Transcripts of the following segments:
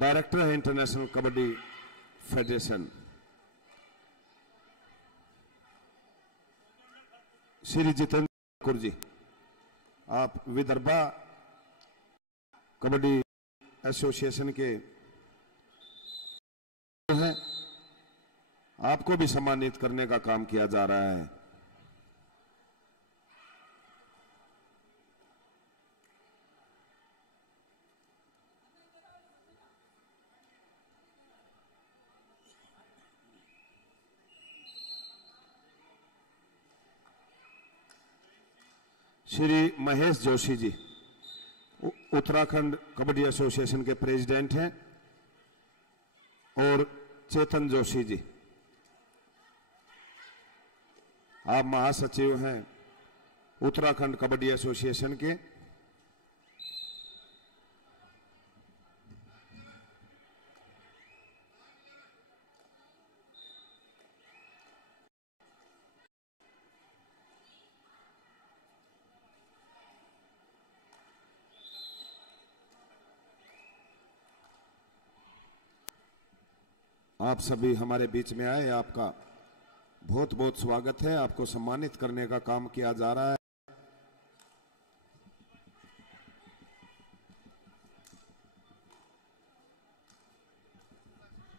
Director है international kabaddi federation, Shri Jitendra Thakur ji, आप Vidarbha kabaddi association के हैं, आपको भी सम्मानित करने का काम किया जा रहा है। श्री महेश जोशी जी उत्तराखंड कबड्डी एसोसिएशन के प्रेसिडेंट हैं, और चेतन जोशी जी, आप महासचिव हैं उत्तराखंड कबड्डी एसोसिएशन के। आप सभी हमारे बीच में आए, आपका बहुत बहुत स्वागत है। आपको सम्मानित करने का काम किया जा रहा है।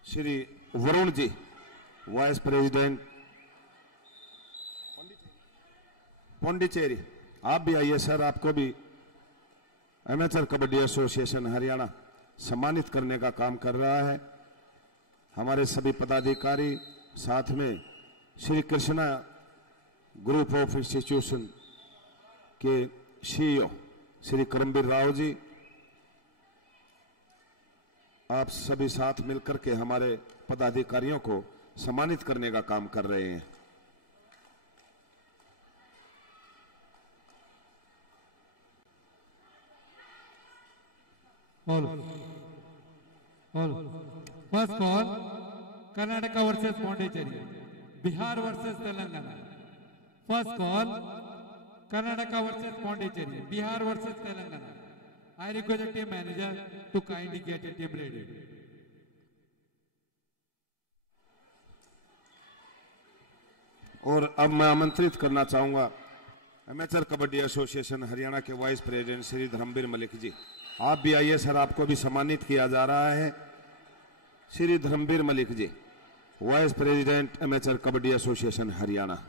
श्री वरुण जी, वाइस प्रेसिडेंट पौंडीचेरी, आप भी आइए सर, आपको भी एमेचर कबड्डी एसोसिएशन हरियाणा सम्मानित करने का काम कर रहा है। हमारे सभी पदाधिकारी, साथ में Shri Krishna group of institution के सीईओ श्री करमबीर राव जी, आप सभी साथ मिलकर के हमारे पदाधिकारियों को सम्मानित करने का काम कर रहे हैं। First call Karnataka versus Pondicherry, Bihar versus Telangana. First call Karnataka versus Pondicherry, Bihar versus Telangana. I request the team manager to kindly get a team ready. और अब मैं आमंत्रित करना चाहूंगा एमेचर कबड्डी एसोसिएशन हरियाणा के वाइस प्रेसिडेंट श्री धर्मवीर मलिक जी, आप भी आइए सर, आपको भी सम्मानित किया जा रहा है। Shri Dharmveer Malik ji, vice president amateur kabaddi association Haryana.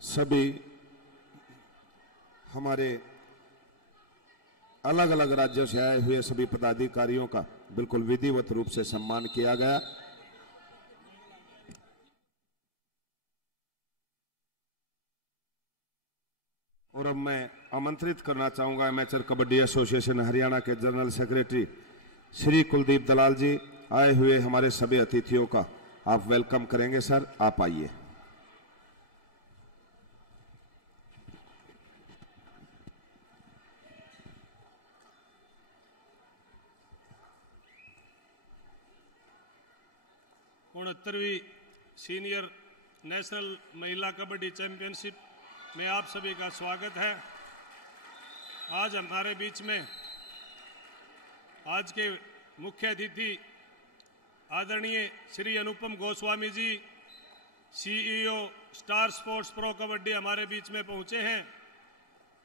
सभी हमारे अलग अलग राज्यों से आए हुए सभी पदाधिकारियों का बिल्कुल विधिवत रूप से सम्मान किया गया। और अब मैं आमंत्रित करना चाहूंगा एमेचर कबड्डी एसोसिएशन हरियाणा के जनरल सेक्रेटरी श्री कुलदीप दलाल जी, आए हुए हमारे सभी अतिथियों का आप वेलकम करेंगे। सर, आप आइए। उनहत्तरवीं सीनियर नेशनल महिला कबड्डी चैंपियनशिप में आप सभी का स्वागत है। आज हमारे बीच में आज के मुख्य अतिथि आदरणीय Shri Anupam Goswami ji, CEO Star Sports Pro Kabaddi हमारे बीच में पहुंचे हैं।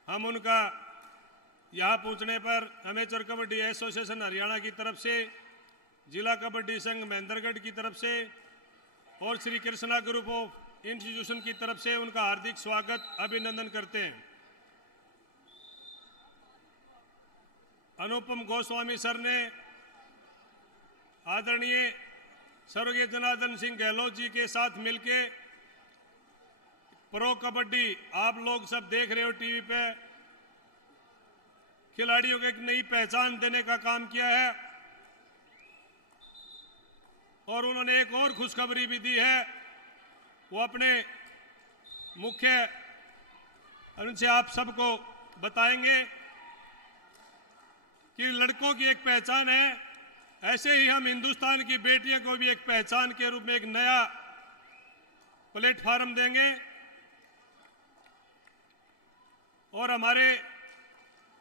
हम उनका यहां पहुंचने पर एमेचर कबड्डी एसोसिएशन हरियाणा की तरफ से, जिला कबड्डी संघ महेंद्रगढ़ की तरफ से और Shri Krishna group of institution की तरफ से उनका हार्दिक स्वागत, अभिनंदन करते हैं। अनुपम गोस्वामी सर ने आदरणीय स्वर्गीय जनार्दन सिंह गहलोत जी के साथ मिलके प्रो कबड्डी आप लोग सब देख रहे हो टीवी पे, खिलाड़ियों को एक नई पहचान देने का काम किया है। और उन्होंने एक और खुशखबरी भी दी है, वो अपने मुख्य उनसे आप सबको बताएंगे कि लड़कों की एक पहचान है, ऐसे ही हम हिंदुस्तान की बेटियों को भी एक पहचान के रूप में एक नया प्लेटफॉर्म देंगे। और हमारे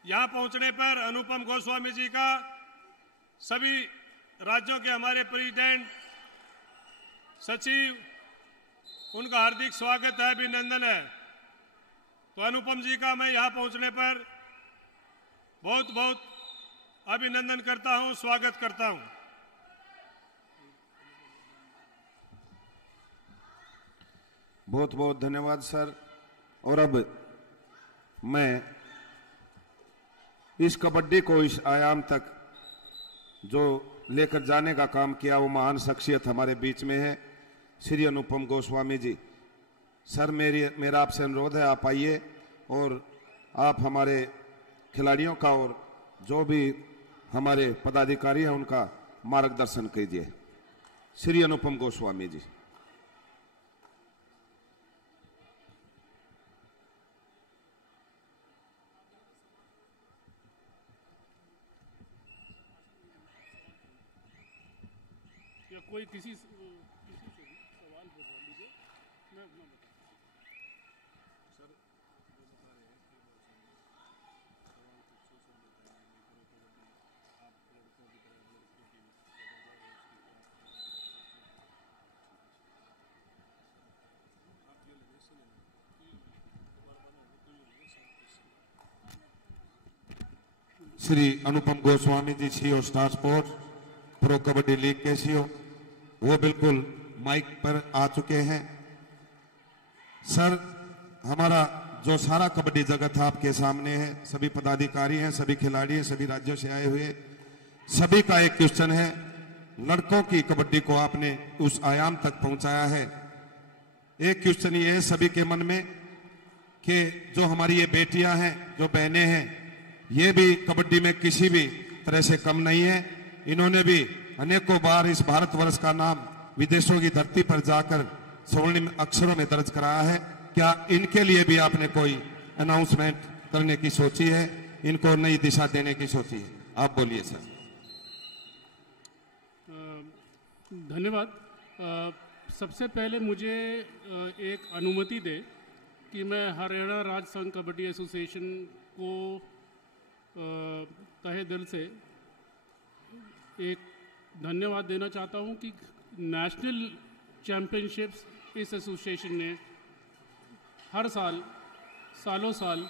यहां पहुंचने पर अनुपम गोस्वामी जी का सभी राज्यों के हमारे प्रेसिडेंट, सचिव, उनका हार्दिक स्वागत है, अभिनंदन है। तो अनुपम जी का मैं यहां पहुंचने पर बहुत बहुत अभिनंदन करता हूं, स्वागत करता हूं। बहुत बहुत धन्यवाद सर। और अब मैं इस कबड्डी को इस आयाम तक जो लेकर जाने का काम किया, वो महान शख्सियत हमारे बीच में है, श्री अनुपम गोस्वामी जी। सर मेरा आपसे अनुरोध है, आप आइए और आप हमारे खिलाड़ियों का और जो भी हमारे पदाधिकारी हैं उनका मार्गदर्शन कीजिए। श्री अनुपम गोस्वामी जी। या कोई किसी से भी सवाल पूछ लीजिए, मैं अपना Shri Anupam Goswami ji, CEO Star Sports Pro Kabaddi League के सीईओ, वो बिल्कुल माइक पर आ चुके हैं। सर, हमारा जो सारा कबड्डी जगत आपके सामने है, सभी पदाधिकारी हैं, सभी खिलाड़ी हैं, सभी राज्यों से आए हुए, सभी का एक क्वेश्चन है। लड़कों की कबड्डी को आपने उस आयाम तक पहुंचाया है। एक क्वेश्चन ये है सभी के मन में कि जो हमारी ये बेटियां हैं, जो बहनें हैं, ये भी कबड्डी में किसी भी तरह से कम नहीं है। इन्होंने भी अनेकों बार इस भारतवर्ष का नाम विदेशों की धरती पर जाकर स्वर्णिम अक्षरों में दर्ज कराया है। क्या इनके लिए भी आपने कोई अनाउंसमेंट करने की सोची है, इनको नई दिशा देने की सोची है? आप बोलिए सर। धन्यवाद। सबसे पहले मुझे एक अनुमति दे कि मैं हरियाणा राज्य संघ कबड्डी एसोसिएशन को तहे दिल से एक धन्यवाद देना चाहता हूं कि नेशनल चैंपियनशिप्स इस एसोसिएशन ने हर साल सालों साल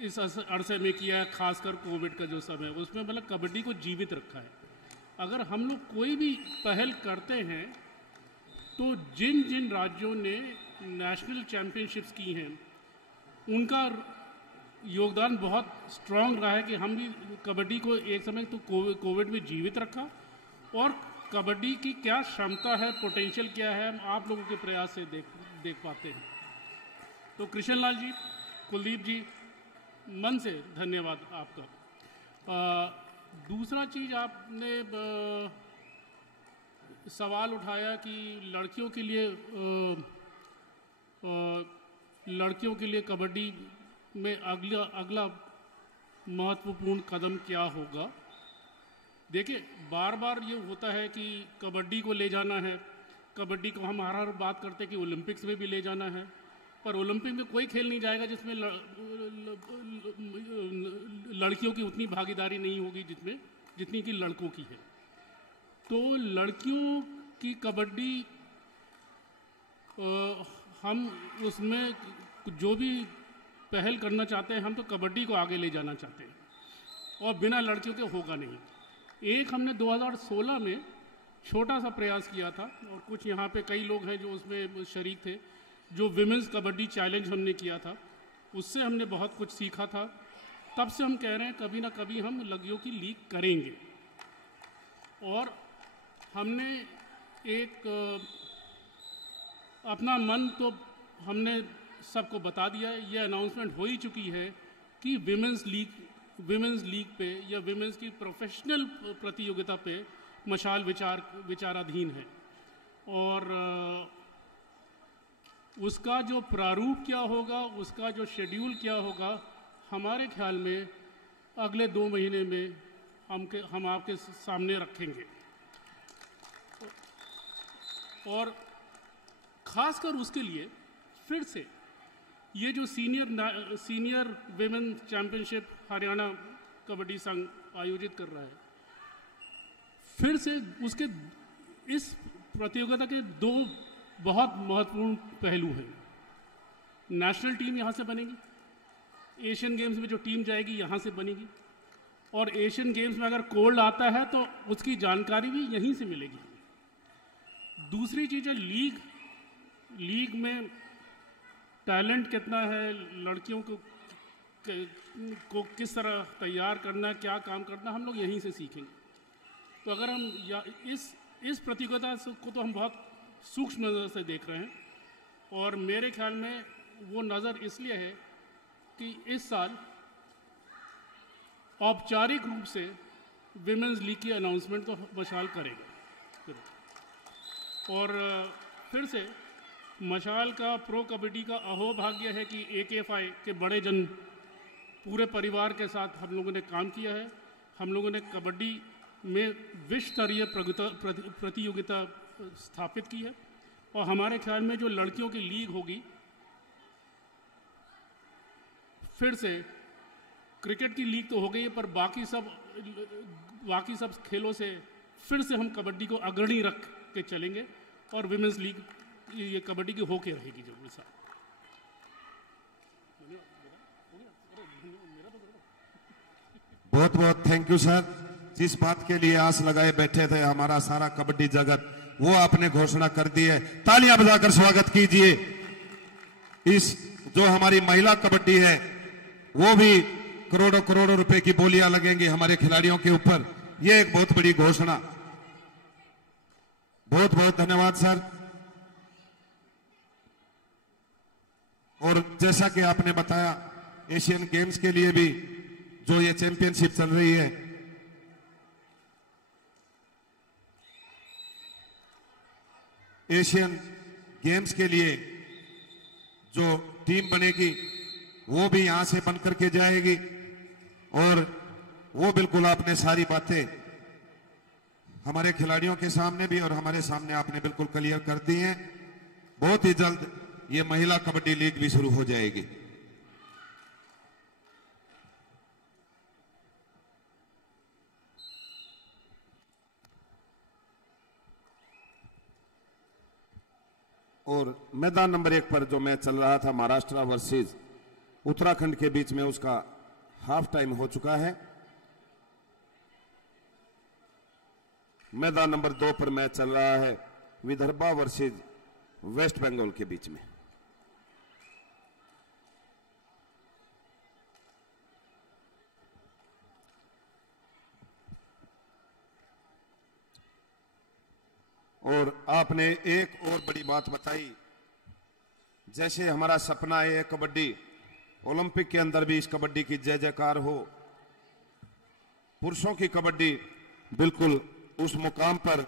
इस अरसे में किया है। खासकर कोविड का जो समय है उसमें मतलब कबड्डी को जीवित रखा है। अगर हम लोग कोई भी पहल करते हैं तो जिन जिन राज्यों ने नेशनल चैंपियनशिप्स की हैं उनका योगदान बहुत स्ट्रांग रहा है कि हम भी कबड्डी को एक समय तो कोविड में जीवित रखा। और कबड्डी की क्या क्षमता है, पोटेंशियल क्या है, हम आप लोगों के प्रयास से देख पाते हैं। तो कृष्ण लाल जी, कुलदीप जी, मन से धन्यवाद आपका। दूसरा चीज़ आपने सवाल उठाया कि लड़कियों के लिए कबड्डी में अगला महत्वपूर्ण कदम क्या होगा। देखिए, बार बार ये होता है कि कबड्डी को ले जाना है, कबड्डी को हम हर बात करते हैं कि ओलंपिक्स में भी ले जाना है, पर ओलंपिक में कोई खेल नहीं जाएगा जिसमें लड़कियों की उतनी भागीदारी नहीं होगी जितनी कि लड़कों की है। तो लड़कियों की कबड्डी हम उसमें जो भी पहल करना चाहते हैं, हम तो कबड्डी को आगे ले जाना चाहते हैं और बिना लड़कियों के होगा नहीं। एक हमने 2016 में छोटा सा प्रयास किया था और कुछ यहाँ पे कई लोग हैं जो उसमें शरीक थे, जो विमेंस कबड्डी चैलेंज हमने किया था, उससे हमने बहुत कुछ सीखा था। तब से हम कह रहे हैं कभी ना कभी हम लड़कियों की लीग करेंगे। और हमने एक अपना मन तो हमने सबको बता दिया है, ये अनाउंसमेंट हो ही चुकी है कि विमेंस लीग पे या विमेंस की प्रोफेशनल प्रतियोगिता पे मशाल विचाराधीन है। और उसका जो प्रारूप क्या होगा, उसका जो शेड्यूल क्या होगा, हमारे ख्याल में अगले 2 महीने में हम आपके सामने रखेंगे। और ख़ासकर उसके लिए फिर से ये जो senior women championship Haryana kabaddi संघ आयोजित कर रहा है, फिर से उसके इस प्रतियोगिता के 2 बहुत महत्वपूर्ण पहलू हैं। नेशनल टीम यहाँ से बनेगी, एशियन गेम्स में जो टीम जाएगी यहाँ से बनेगी, और एशियन गेम्स में अगर कोल्ड आता है तो उसकी जानकारी भी यहीं से मिलेगी। दूसरी चीज़ है लीग में टैलेंट कितना है, लड़कियों को किस तरह तैयार करना है, क्या काम करना, हम लोग यहीं से सीखेंगे। तो अगर हम इस प्रतियोगिता को तो हम बहुत सूक्ष्म नज़र से देख रहे हैं, और मेरे ख्याल में वो नज़र इसलिए है कि इस साल औपचारिक रूप से विमेंस लीग की अनाउंसमेंट तो मशाल करेगा। और फिर से मशाल का प्रो कबड्डी का अहोभाग्य है कि AKFI के बड़े जन पूरे परिवार के साथ हम लोगों ने काम किया है। हम लोगों ने कबड्डी में विश्व स्तरीय प्रतियोगिता स्थापित की है, और हमारे ख्याल में जो लड़कियों की लीग होगी, फिर से क्रिकेट की लीग तो हो गई है, पर बाकी सब खेलों से फिर से हम कबड्डी को अग्रणी रख के चलेंगे, और विमेंस लीग ये कबड्डी की होके रहेगी जरूर साहब। बहुत बहुत थैंक यू सर। जिस बात के लिए आस लगाए बैठे थे हमारा सारा कबड्डी जगत, वो आपने घोषणा कर दी है। तालियां बजाकर स्वागत कीजिए। इस जो हमारी महिला कबड्डी है, वो भी करोड़ों करोड़ों रुपए की बोलियां लगेंगी हमारे खिलाड़ियों के ऊपर। ये एक बहुत बड़ी घोषणा। बहुत बहुत धन्यवाद सर। और जैसा कि आपने बताया, एशियन गेम्स के लिए भी जो ये चैंपियनशिप चल रही है, एशियन गेम्स के लिए जो टीम बनेगी वो भी यहां से बनकर के जाएगी, और वो बिल्कुल आपने सारी बातें हमारे खिलाड़ियों के सामने भी और हमारे सामने आपने बिल्कुल क्लियर कर दी हैं। बहुत ही जल्द ये महिला कबड्डी लीग भी शुरू हो जाएगी। और मैदान नंबर 1 पर जो मैच चल रहा था महाराष्ट्र वर्सेस उत्तराखंड के बीच में, उसका हाफ टाइम हो चुका है। मैदान नंबर 2 पर मैच चल रहा है विदर्भा वर्सेस वेस्ट बंगाल के बीच में। और आपने एक और बड़ी बात बताई, जैसे हमारा सपना है कबड्डी ओलंपिक के अंदर भी इस कबड्डी की जय जयकार हो। पुरुषों की कबड्डी बिल्कुल उस मुकाम पर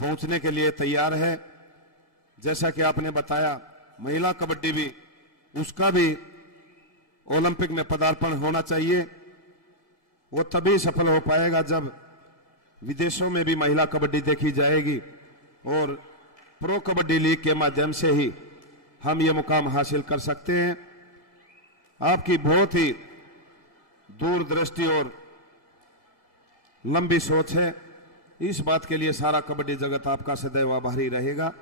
पहुंचने के लिए तैयार है। जैसा कि आपने बताया, महिला कबड्डी भी, उसका भी ओलंपिक में पदार्पण होना चाहिए। वो तभी सफल हो पाएगा जब विदेशों में भी महिला कबड्डी देखी जाएगी, और प्रो कबड्डी लीग के माध्यम से ही हम ये मुकाम हासिल कर सकते हैं। आपकी बहुत ही दूरदृष्टि और लंबी सोच है। इस बात के लिए सारा कबड्डी जगत आपका सदैव आभारी रहेगा।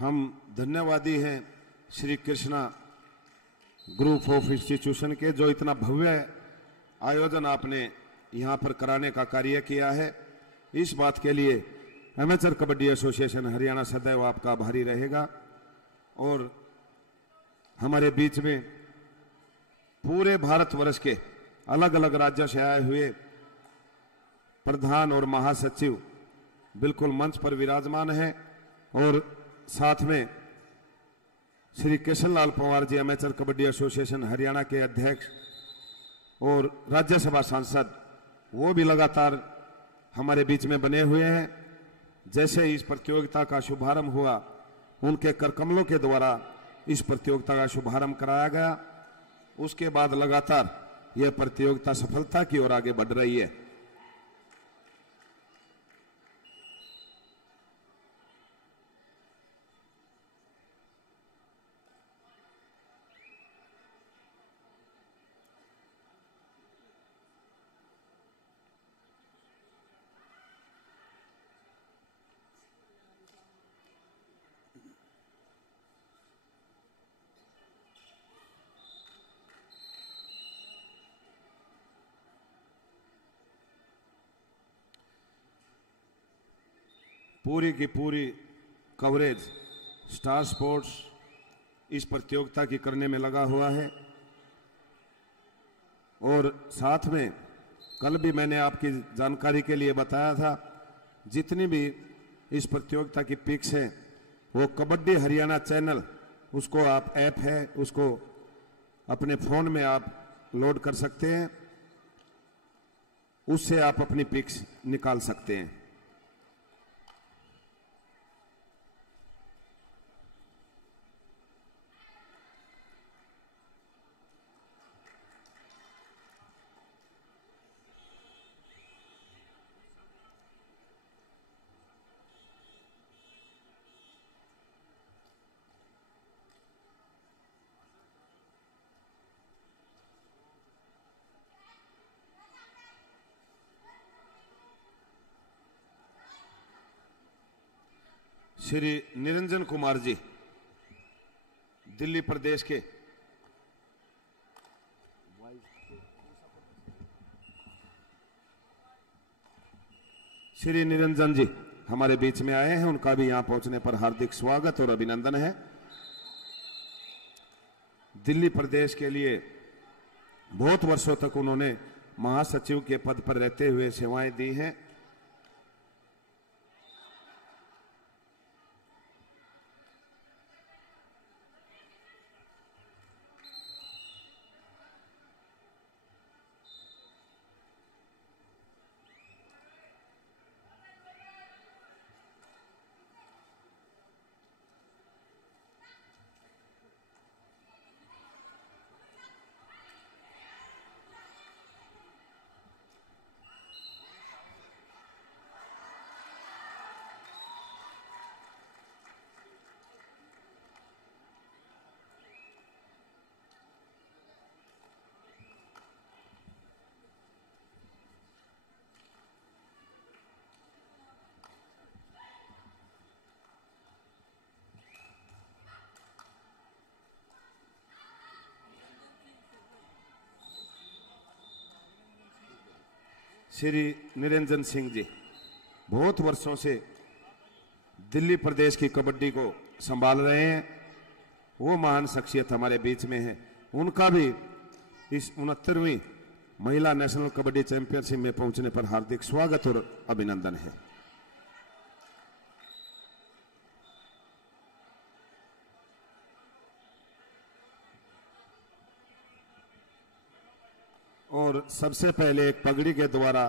हम धन्यवादी हैं Shri Krishna group of institution के, जो इतना भव्य आयोजन आपने यहाँ पर कराने का कार्य किया है। इस बात के लिए एमेचर कबड्डी एसोसिएशन हरियाणा सदैव आपका आभारी रहेगा। और हमारे बीच में पूरे भारतवर्ष के अलग अलग राज्यों से आए हुए प्रधान और महासचिव बिल्कुल मंच पर विराजमान हैं, और साथ में श्री केशव लाल पवार जी एमेचर कबड्डी एसोसिएशन हरियाणा के अध्यक्ष और राज्यसभा सांसद, वो भी लगातार हमारे बीच में बने हुए हैं। जैसे इस प्रतियोगिता का शुभारंभ हुआ, उनके करकमलों के द्वारा इस प्रतियोगिता का शुभारंभ कराया गया। उसके बाद लगातार यह प्रतियोगिता सफलता की ओर आगे बढ़ रही है। पूरी की पूरी कवरेज स्टार स्पोर्ट्स इस प्रतियोगिता की करने में लगा हुआ है। और साथ में कल भी मैंने आपकी जानकारी के लिए बताया था, जितनी भी इस प्रतियोगिता की पिक्स हैं वो कबड्डी हरियाणा चैनल, उसको आप ऐप है, उसको अपने फोन में आप लोड कर सकते हैं, उससे आप अपनी पिक्स निकाल सकते हैं। श्री निरंजन कुमार जी दिल्ली प्रदेश के, श्री निरंजन जी हमारे बीच में आए हैं, उनका भी यहां पहुंचने पर हार्दिक स्वागत और अभिनंदन है। दिल्ली प्रदेश के लिए बहुत वर्षों तक उन्होंने महासचिव के पद पर रहते हुए सेवाएं दी हैं। श्री निरंजन सिंह जी बहुत वर्षों से दिल्ली प्रदेश की कबड्डी को संभाल रहे हैं, वो महान शख्सियत हमारे बीच में है। उनका भी इस 69वीं महिला नेशनल कबड्डी चैंपियनशिप में पहुंचने पर हार्दिक स्वागत और अभिनंदन है। और सबसे पहले एक पगड़ी के द्वारा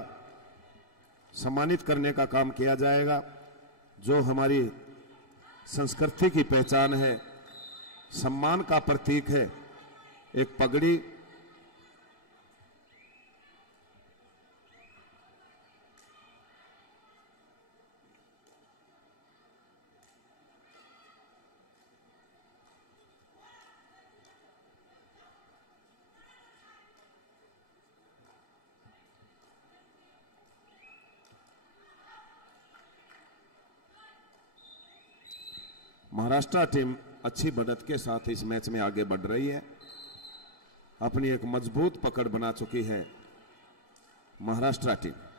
सम्मानित करने का काम किया जाएगा, जो हमारी संस्कृति की पहचान है, सम्मान का प्रतीक है। एक पगड़ी महाराष्ट्र टीम अच्छी बढ़त के साथ इस मैच में आगे बढ़ रही है, अपनी एक मजबूत पकड़ बना चुकी है महाराष्ट्र टीम।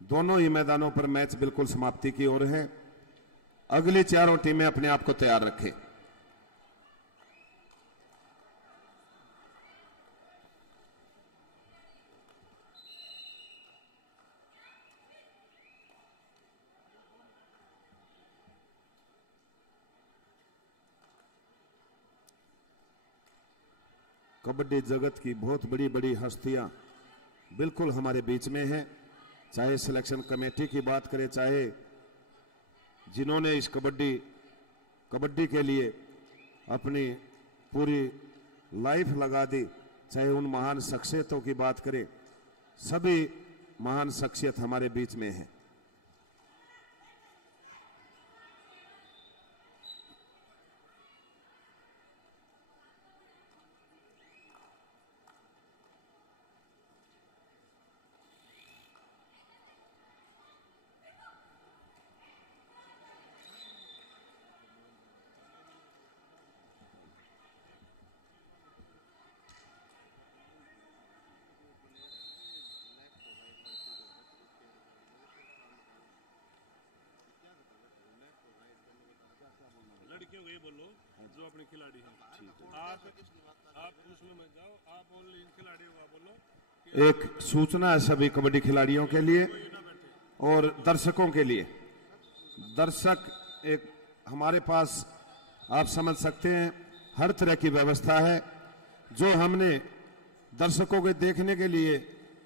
दोनों ही मैदानों पर मैच बिल्कुल समाप्ति की ओर है। अगली चारों टीमें अपने आप को तैयार रखें। कबड्डी जगत की बहुत बड़ी बड़ी हस्तियां बिल्कुल हमारे बीच में हैं, चाहे सिलेक्शन कमेटी की बात करें, चाहे जिन्होंने इस कबड्डी के लिए अपनी पूरी लाइफ लगा दी, चाहे उन महान शख्सियतों की बात करें, सभी महान शख्सियत हमारे बीच में हैं। लड़कियों को ये बोलो जो अपने खिलाड़ी हैं, आप उसमें मत जाओ, आप ओनली इन खिलाड़ियों का बोलो। एक सूचना है सभी कबड्डी खिलाड़ियों के लिए और दर्शकों के लिए। दर्शक एक हमारे पास आप समझ सकते हैं हर तरह की व्यवस्था है। जो हमने दर्शकों के देखने के लिए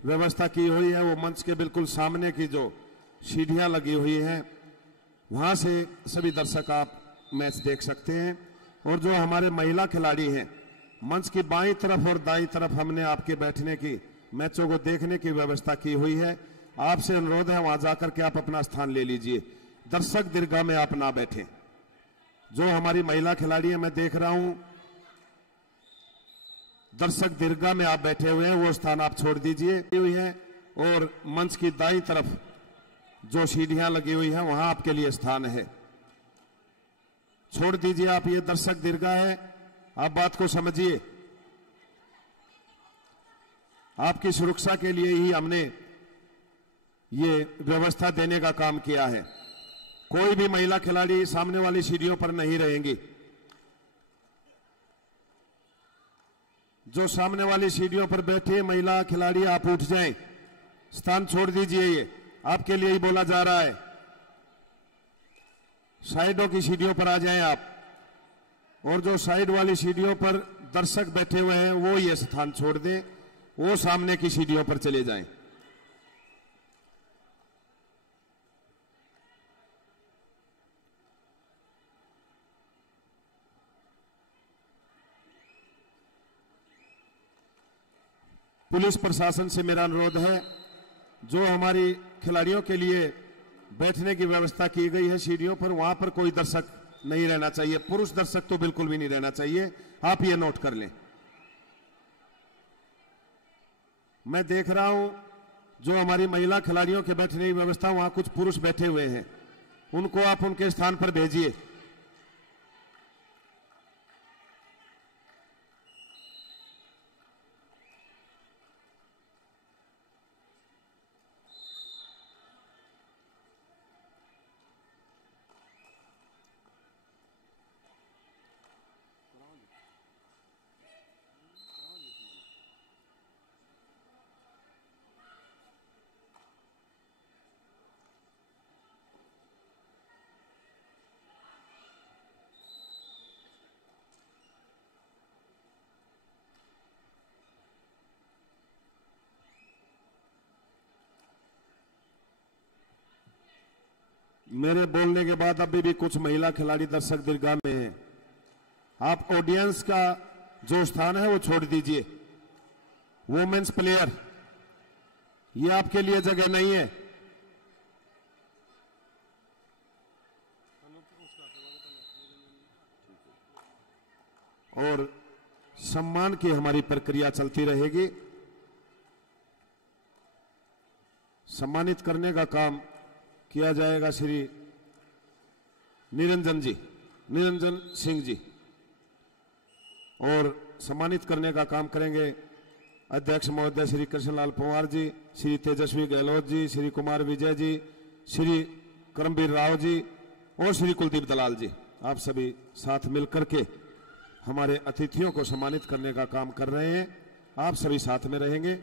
व्यवस्था की हुई है वो मंच के बिल्कुल सामने की जो सीढ़ियां लगी हुई हैं वहां से सभी दर्शक आप मैच देख सकते हैं। और जो हमारे महिला खिलाड़ी हैं मंच की बाईं तरफ और दाईं तरफ हमने आपके बैठने की, मैचों को देखने की व्यवस्था की हुई है। आपसे अनुरोध है वहां जाकर के आप अपना स्थान ले लीजिए, दर्शक दीर्घा में आप ना बैठे। जो हमारी महिला खिलाड़ी है मैं देख रहा हूं दर्शक दीर्घा में आप बैठे हुए हैं, वो स्थान आप छोड़ दीजिए हुई है। और मंच की दाईं तरफ जो सीढ़ियां लगी हुई हैं वहां आपके लिए स्थान है, छोड़ दीजिए आप। ये दर्शक दीर्घा है, आप बात को समझिए। आपकी सुरक्षा के लिए ही हमने ये व्यवस्था देने का काम किया है। कोई भी महिला खिलाड़ी सामने वाली सीढ़ियों पर नहीं रहेंगी। जो सामने वाली सीढ़ियों पर बैठे महिला खिलाड़ी आप उठ जाएं, स्थान छोड़ दीजिए, ये आपके लिए ही बोला जा रहा है। साइडों की सीढ़ियों पर आ जाएं आप, और जो साइड वाली सीढ़ियों पर दर्शक बैठे हुए हैं वो ये स्थान छोड़ दें, वो सामने की सीढ़ियों पर चले जाएं। पुलिस प्रशासन से मेरा अनुरोध है, जो हमारी खिलाड़ियों के लिए बैठने की व्यवस्था की गई है सीढ़ियों पर, वहां पर कोई दर्शक नहीं रहना चाहिए। पुरुष दर्शक तो बिल्कुल भी नहीं रहना चाहिए, आप ये नोट कर लें। मैं देख रहा हूं जो हमारी महिला खिलाड़ियों के बैठने की व्यवस्था, वहां कुछ पुरुष बैठे हुए हैं, उनको आप उनके स्थान पर भेजिए। मेरे बोलने के बाद अभी भी कुछ महिला खिलाड़ी दर्शक दीर्घा में हैं। आप ऑडियंस का जो स्थान है वो छोड़ दीजिए। वुमेन्स प्लेयर, ये आपके लिए जगह नहीं है। और सम्मान की हमारी प्रक्रिया चलती रहेगी। सम्मानित करने का काम किया जाएगा श्री निरंजन सिंह जी, और सम्मानित करने का काम करेंगे अध्यक्ष महोदय श्री कृष्णलाल पंवार जी, श्री तेजस्वी गहलोत जी, श्री कुमार विजय जी, श्री करमवीर राव जी और श्री कुलदीप दलाल जी। आप सभी साथ मिलकर के हमारे अतिथियों को सम्मानित करने का काम कर रहे हैं। आप सभी साथ में रहेंगे।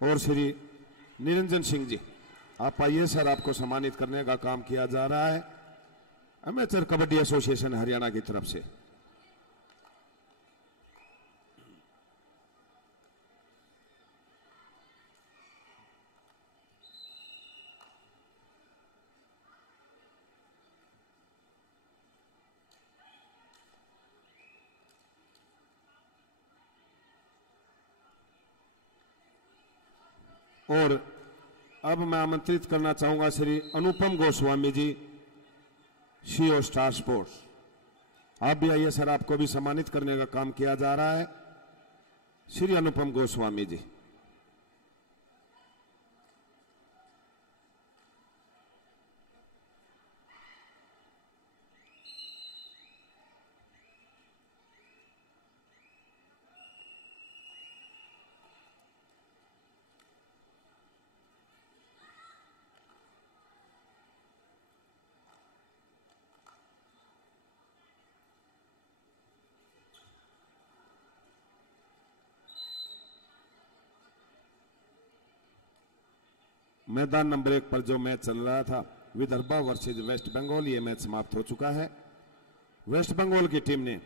और श्री निरंजन सिंह जी, आप आइए सर, आपको सम्मानित करने का काम किया जा रहा है एमेचर कबड्डी एसोसिएशन हरियाणा की तरफ से। और अब मैं आमंत्रित करना चाहूंगा Shri Anupam Goswami ji, CEO Star sports. आप भी आइए सर, आपको भी सम्मानित करने का काम किया जा रहा है। श्री अनुपम गोस्वामी जी। मैदान नंबर 1 पर जो मैच चल रहा था विदर्भा वर्सेज वेस्ट बंगाल, ये मैच समाप्त हो चुका है। वेस्ट बंगाल की टीम ने